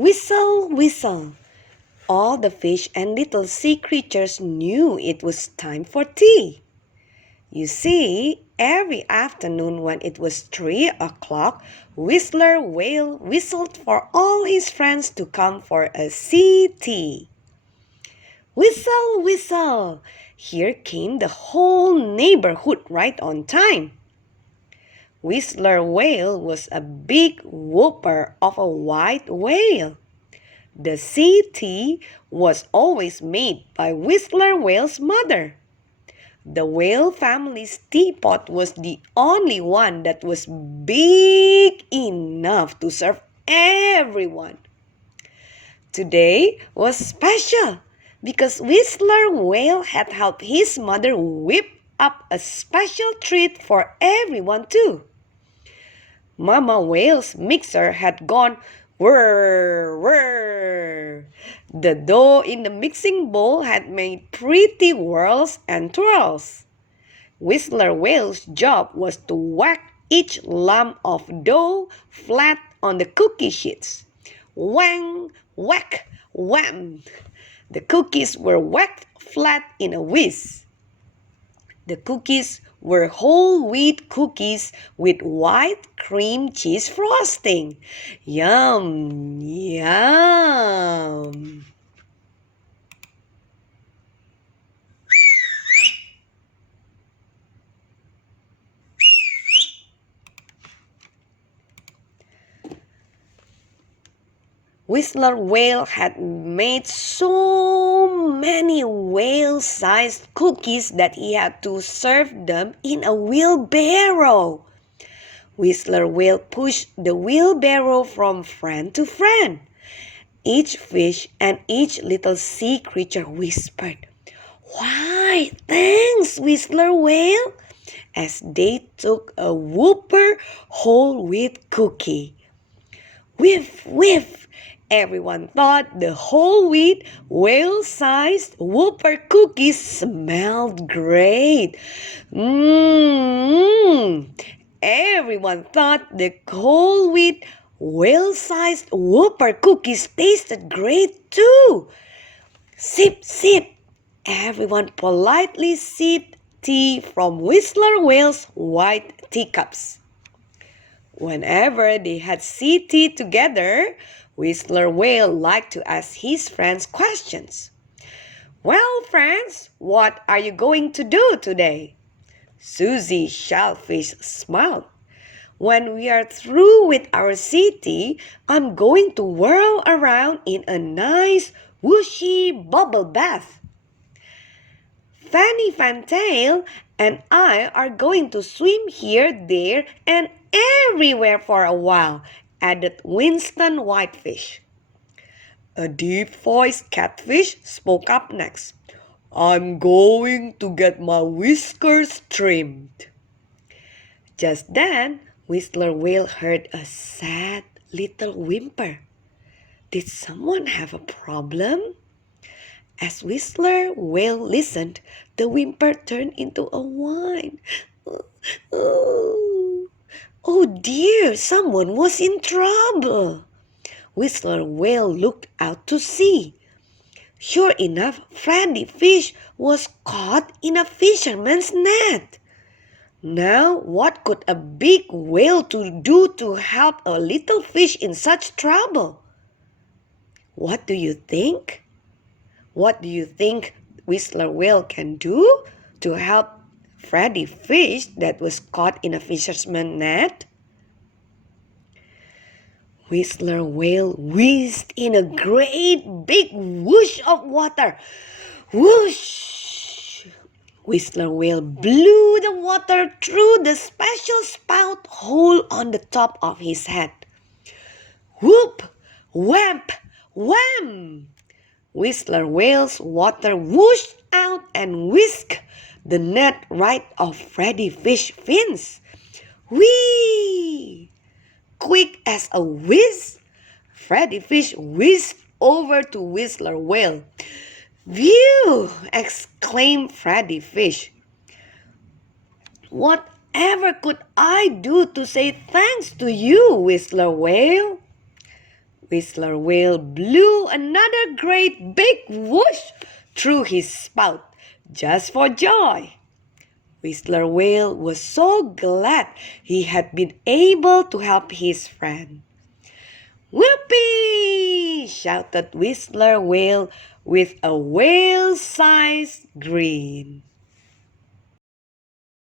Whistle, whistle. All the fish and little sea creatures knew it was time for tea. You see, every afternoon when it was 3 o'clock, Whistler Whale whistled for all his friends to come for a sea tea. Whistle, whistle! Here came the whole neighborhood right on time. Whistler Whale was a big whooper of a white whale. The sea tea was always made by Whistler Whale's mother. The whale family's teapot was the only one that was big enough to serve everyone. Today was special because Whistler Whale had helped his mother whip up a special treat for everyone too. Mama Whale's mixer had gone whirr, whirr. The dough in the mixing bowl had made pretty whirls and twirls. Whistler Whale's job was to whack each lump of dough flat on the cookie sheets. Whang, whack, wham! The cookies were whacked flat in a whiz. The cookies were whole wheat cookies with white cream cheese frosting. Yum, yum! Whistler Whale had made so many whale-sized cookies that he had to serve them in a wheelbarrow. Whistler Whale pushed the wheelbarrow from friend to friend. Each fish and each little sea creature whispered, "Why, thanks, Whistler Whale," as they took a whooper whole wheat cookie. Whiff, whiff! Everyone thought the whole wheat, whale-sized whooper cookies smelled great. Everyone thought the whole wheat, whale-sized whooper cookies tasted great too. Sip, sip! Everyone politely sipped tea from Whistler Whale's white teacups. Whenever they had sea tea together, Whistler Whale liked to ask his friends questions. "Well, friends, what are you going to do today?" Susie Shellfish smiled. "When we are through with our sea tea, I'm going to whirl around in a nice, whooshy bubble bath. Fanny Fantail and I are going to swim here, there, and everywhere for a while," added Winston Whitefish. A deep-voiced catfish spoke up next. "I'm going to get my whiskers trimmed." Just then, Whistler Whale heard a sad little whimper. Did someone have a problem? As Whistler Whale listened, the whimper turned into a whine. Oh dear, someone was in trouble. Whistler Whale looked out to sea. Sure enough, Freddy Fish was caught in a fisherman's net. Now, what could a big whale do to help a little fish in such trouble? What do you think? What do you think Whistler Whale can do to help Freddy Fish that was caught in a fisherman's net? Whistler Whale whizzed in a great big whoosh of water. Whoosh! Whistler Whale blew the water through the special spout hole on the top of his head. Whoop! Whamp! Wham! Whistler Whale's water whooshed out and whisked the net right off Freddy Fish fins. Whee! Quick as a whiz, Freddy Fish whizzed over to Whistler Whale. "Phew!" exclaimed Freddy Fish. "Whatever could I do to say thanks to you, Whistler Whale?" Whistler Whale blew another great big whoosh through his spout just for joy. Whistler Whale was so glad he had been able to help his friend. "Whoopee!" shouted Whistler Whale with a whale-sized grin.